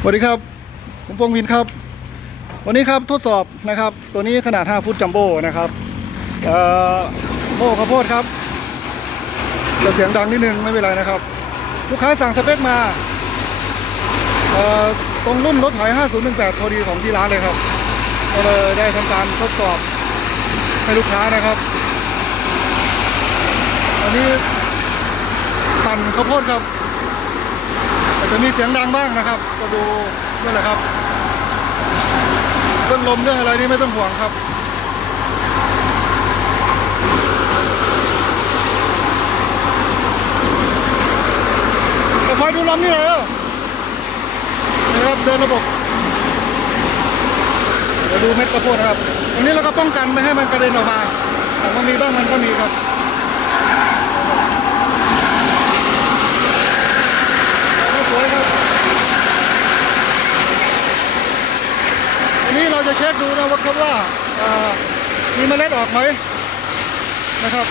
สวัสดีครับ ผมพงวินครับ วันนี้ครับทดสอบนะครับ ตัวนี้ขนาด 5 ฟุตจัมโบ้นะครับเอ่อโม่ข้าวโพดครับจะเสียงดังนิดนึงไม่เป็นไรนะครับ ลูกค้าสั่งสเปคมาตรงรุ่นรถไถ5018พอดีของที่ร้านเลยครับ ก็เลยได้ทำการทดสอบให้ลูกค้านะครับ อันนี้ปั่นข้าวโพดครับ จะมีเสียงดังบ้างนะครับ ก็ดูนี่แหละครับเรื่องลมเรื่องอะไรนี่ไม่ต้องห่วงครับแต่คอยดูลมนี่เลยนะครับเดินระบบเดี๋ยวดูเม็ดข้าวโพดนครับตรงนี้เราก็ป้องกันไม่ให้มันกระเด็นออกมาแต่ว่ามีบ้างมันก็มีครับ สวยครับ อั นี้เราจะเช็คดูนะครับว่ามีเมล็ดออกไหมนะครับ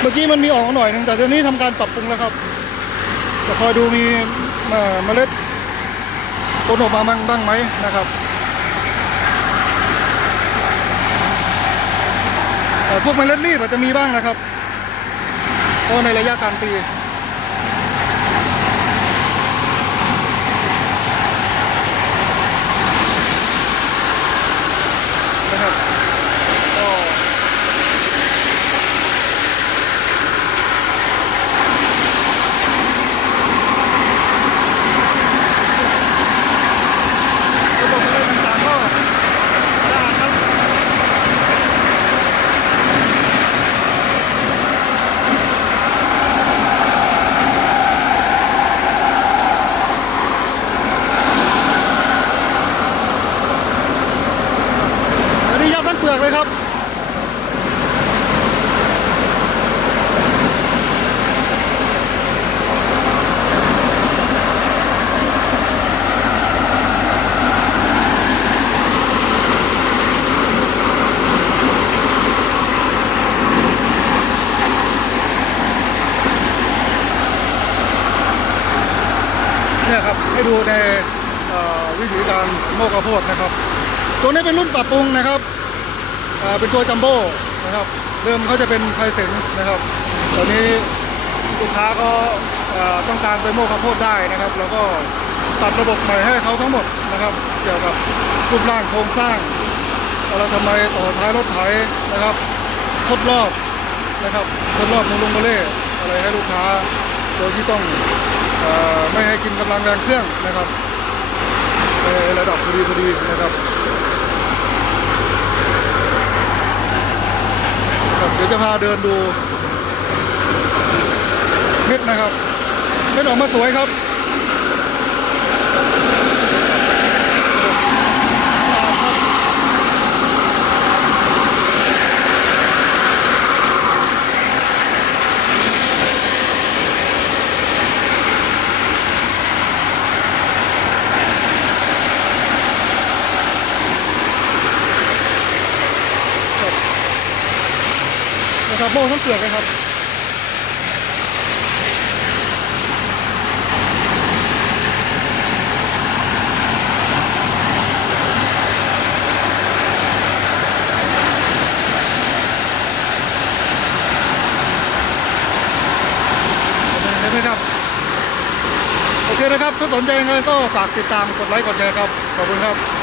เมื่อกี้มันมีออกหน่อยหนึงแต่ตอนนี้ทำการปรับปรุงแล้วครับจะคอยดูมีเอ่อเมล็ดผลออกมาบ้างบ้างไหมนะครับพวกเมล็ดรีบอาจจะมีบ้างนะครับเพราะในระยะการตีนะครับก็ระบบอะไรต่างๆก็สะอาดครับ อันนี้ยับทั้งเปลือกเลยครับ เนี่ยครับ ให้ดูในวิธีการโม่ข้าวโพดนะครับ ตัวนี้เป็นรุ่นปรับปรุงนะครับเป็นตัวจัมโบ้นะครับเดิมเขาจะเป็นไทเซนนะครับ ตอนนี้ลูกค้าก็ต้องการไปโม่ข้าวโพดได้นะครับ แล้วก็ตัดระบบใหม่ให้เขาทั้งหมดนะครับ เกี่ยวกับรูปร่างโครงสร้างเราทำไมต่อท้ายรถไถนะครับทดรอบนะครับทดรอบมูลงโมเล่อะไรให้ลูกค้าโดยที่ต้อง ไม่ให้กินกำลังแรงเครื่องนะครับในระดับพอดีพอดีนะครับครับเดี๋ยวจะพาเดินดูเม็ดนะครับเม็ดออกมาสวยครับ โม่ทั้งเปลือกเลยครับเห็นไหมครับโอเคนะครับ ถ้าสนใจยังไงก็ฝากติดตามกดไลค์กดแชร์ครับ ขอบคุณครับ